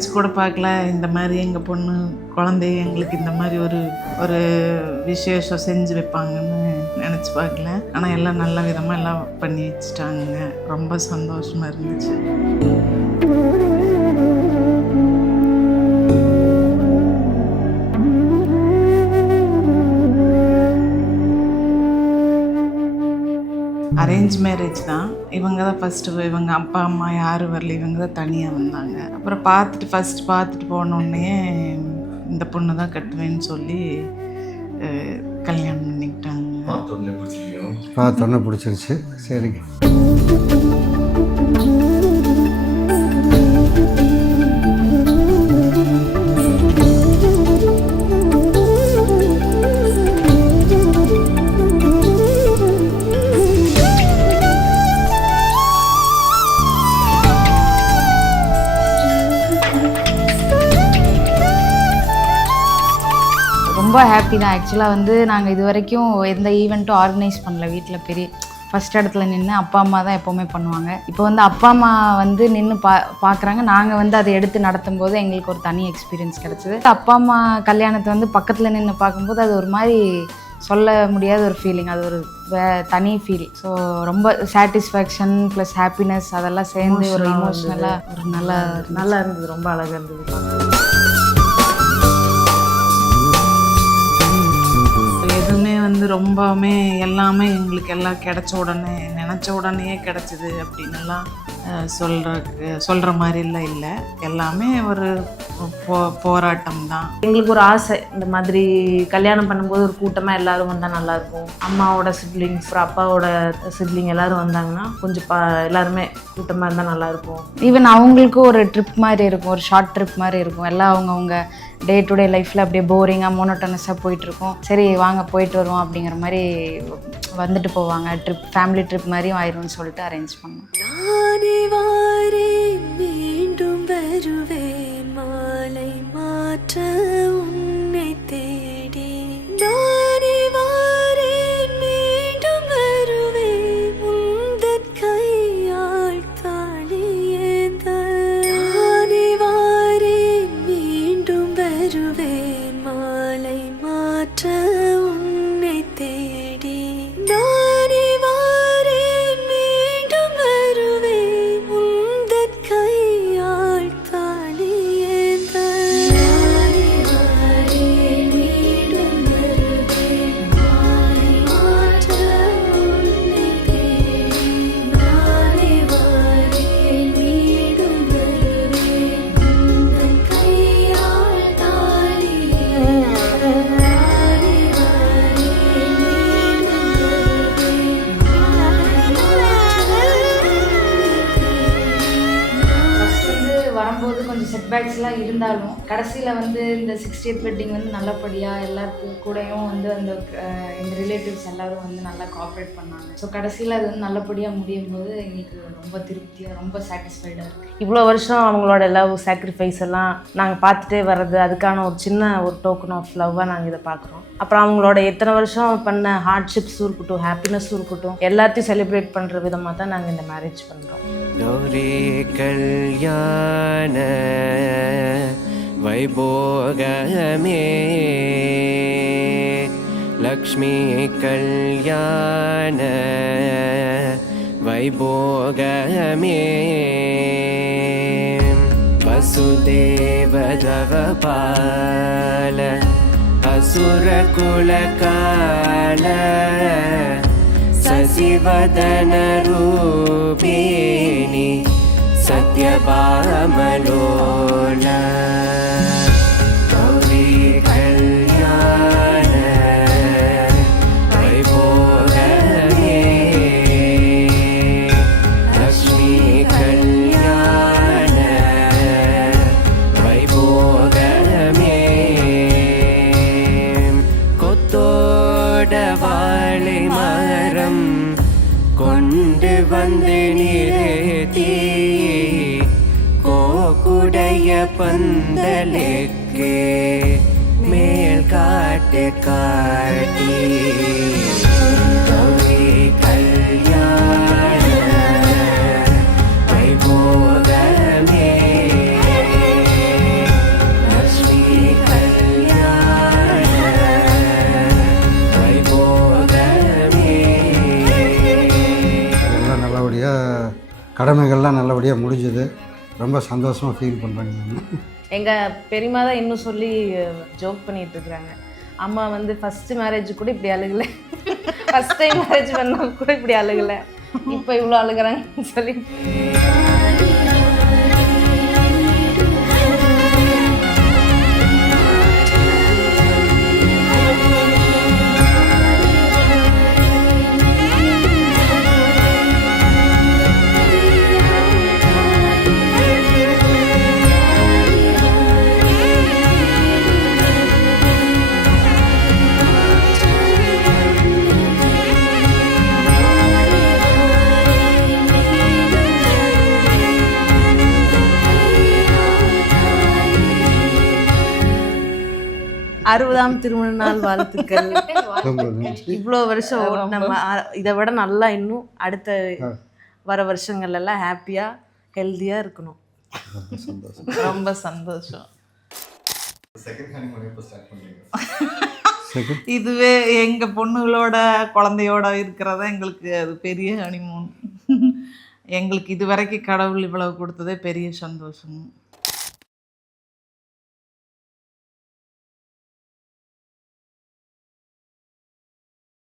நினச்சி கூட பார்க்கல. இந்த மாதிரி எங்கள் பொண்ணு குழந்தைய எங்களுக்கு இந்த மாதிரி ஒரு விசேஷம் செஞ்சு வைப்பாங்கன்னு நினச்சி பார்க்கல. ஆனால் எல்லாம் நல்ல விதமாக எல்லாம் பண்ணி வச்சுட்டாங்க. ரொம்ப சந்தோஷமாக இருந்துச்சு. அரேஞ்ச் மேரேஜ் தான். இவங்க தான் ஃபஸ்ட்டு, இவங்க அப்பா அம்மா யாரும் வரல, இவங்க தான் தனியாக வந்தாங்க. அப்புறம் பார்த்துட்டு போனோடனே இந்த பொண்ணு தான் கட்டுவேன்னு சொல்லி கல்யாணம் பண்ணிக்கிட்டாங்க. பார்த்தோன்னே பிடிச்சிருச்சு. சரிங்க. ரொம்ப ஹாப்பி தான். ஆக்சுவலாக வந்து நாங்கள் இது வரைக்கும் எந்த ஈவெண்ட்டும் ஆர்கனைஸ் பண்ணல. வீட்டில் பெரிய ஃபஸ்ட் இடத்துல நின்று அப்பா அம்மா தான் எப்போவுமே பண்ணுவாங்க. இப்போ வந்து அப்பா அம்மா வந்து நின்று பார்க்குறாங்க. நாங்கள் வந்து அதை எடுத்து நடத்தும் போது எங்களுக்கு ஒரு தனி எக்ஸ்பீரியன்ஸ் கிடச்சிது. அப்பா அம்மா கல்யாணத்தை வந்து பக்கத்தில் நின்று பார்க்கும்போது அது ஒரு மாதிரி சொல்ல முடியாத ஒரு ஃபீலிங். அது ஒரு தனி ஃபீல். ஸோ ரொம்ப சாட்டிஸ்ஃபேக்ஷன் ப்ளஸ் ஹாப்பினஸ் அதெல்லாம் சேர்ந்து ஒரு இமோஷ்னலாக ஒரு நல்லா இருந்தது. ரொம்ப அழகாக இருந்தது. எதுவுமே வந்து ரொம்பவுமே எல்லாமே எங்களுக்கு எல்லாம் கிடச்ச உடனே நினச்ச உடனே கிடச்சிது அப்படின்னுலாம் சொல்கிற மாதிரிலாம் இல்லை. எல்லாமே ஒரு போராட்டம் தான். எங்களுக்கு ஒரு ஆசை, இந்த மாதிரி கல்யாணம் பண்ணும்போது ஒரு கூட்டமாக எல்லோரும் வந்தால் நல்லாயிருக்கும். அம்மாவோட சிப்ளிங்ஸ் அப்புறம் அப்பாவோட சிப்ளிங் எல்லோரும் வந்தாங்கன்னா கொஞ்சம் எல்லாருமே கூட்டமாக இருந்தால் நல்லாயிருக்கும். ஈவன் அவங்களுக்கும் ஒரு ட்ரிப் மாதிரி இருக்கும், ஒரு ஷார்ட் ட்ரிப் மாதிரி இருக்கும். எல்லாம் அவங்கவுங்க டே டு டே லைஃப்பில் அப்படியே போரிங்காக மோனோட்டனஸாக போயிட்டுருக்கோம். சரி வாங்க போயிட்டு வருவோம் அப்படிங்கிற மாதிரி வந்துட்டு போவாங்க. ட்ரிப் ஃபேமிலி ட்ரிப் மாதிரியும் ஆயிரும்னு சொல்லிட்டு அரேஞ்ச் பண்ணோம். மீண்டும் வருவேன் மாலை மாற்ற உன்னை தேடி. நானே வாரேன் மீண்டும் வருவேன் உந்தன் கையால் தாளியேந்த. நானே வாரேன் மீண்டும் வருவேன் மாலை மாற்ற உன்னை தேடி. நானே வாரேன் மீண்டும் வருவேன் உந்தன் கையால் தாளியேந்த. நானே வாரேன் மீண்டும் வருவேன் மாலை மாற்ற உன்னை தேடி. நானே வாரேன் மீண்டும் வருவேன் உந்தன் கையால் தாளியேந்த. வரும்போது கொஞ்சம் செட்பேக்ஸ்லாம் இருந்தாலும் கடைசியில் வந்து இந்த 60th வெட்டிங் வந்து நல்லபடியாக எல்லாத்துக்கும் கூடயும் வந்து அந்த எங்கள் ரிலேட்டிவ்ஸ் எல்லோரும் வந்து நல்லா கோஆப்ரேட் பண்ணாங்க. ஸோ கடைசியில் அது வந்து நல்லபடியாக முடியும் போது எங்களுக்கு ரொம்ப திருப்தியாக ரொம்ப சாட்டிஸ்ஃபைடாக இருக்குது. இவ்வளோ வருஷம் அவங்களோட லவ் சாக்ரிஃபைஸ் எல்லாம் நாங்கள் பார்த்துட்டே வர்றது, அதுக்கான ஒரு சின்ன ஒரு டோக்கன் ஆஃப் லவ்வாக நாங்கள் இதை பார்க்குறோம். அப்புறம் அவங்களோட எத்தனை வருஷம் பண்ண ஹார்ட்ஷிப்ஸும் இருக்கட்டும், ஹாப்பினஸும் இருக்கட்டும், எல்லாத்தையும் செலிப்ரேட் பண்ணுற விதமாக தான் நாங்கள் இந்த மேரேஜ் பண்ணுறோம். கௌரி கல்யாண வைபோகமே லக்ஷ்மி கல்யாண வைபோகமே வசுதேவதவ பால असुरकुलकाल ससिवदन रूपिणी सत्यभामलोल गौरी कल्याण वैभोगमे लक्ष्मी कल्याण वैभोगमे கொத்தோடவாழை மரம் கொண்டு வந்து நிறுத்தி கோக்குடைய பந்தலுக்கு மேல் காட்டு காட்டி கௌரி கல்யாண வைபோகமே கடமைகள்லாம் நல்லபடியாக முடிஞ்சது. ரொம்ப சந்தோஷமாக ஃபீல் பண்ணுறாங்க நான். எங்கள் பெரியம்மா தான் இன்னும் சொல்லி ஜோக் பண்ணிட்டு இருக்கிறாங்க. அம்மா வந்து ஃபஸ்ட்டு மேரேஜ் கூட இப்படி அழுகலை, ஃபஸ்ட் டைம் மேரேஜ் பண்ண கூட இப்படி அழுகலை, இப்போ இவ்வளோ அழுகிறாங்கன்னு சொல்லி. அறுபதாம் திருமண நாள் வாழ்த்துக்கள். ரொம்ப நன்றி. இவ்வளோ வருஷம் நம்ம இதை விட நல்லா இன்னும் அடுத்த வர வருஷங்கள் எல்லாம் ஹாப்பியாக ஹெல்த்தியாக இருக்கணும். ரொம்ப சந்தோஷம். ரொம்ப சந்தோஷம். இதுவே எங்கள் பொண்ணுகளோட குழந்தையோட இருக்கிறதா எங்களுக்கு அது பெரிய ஹனிமூன். எங்களுக்கு இது வரைக்கும் கடவுள் இவ்வளவு கொடுத்ததே பெரிய சந்தோஷம்.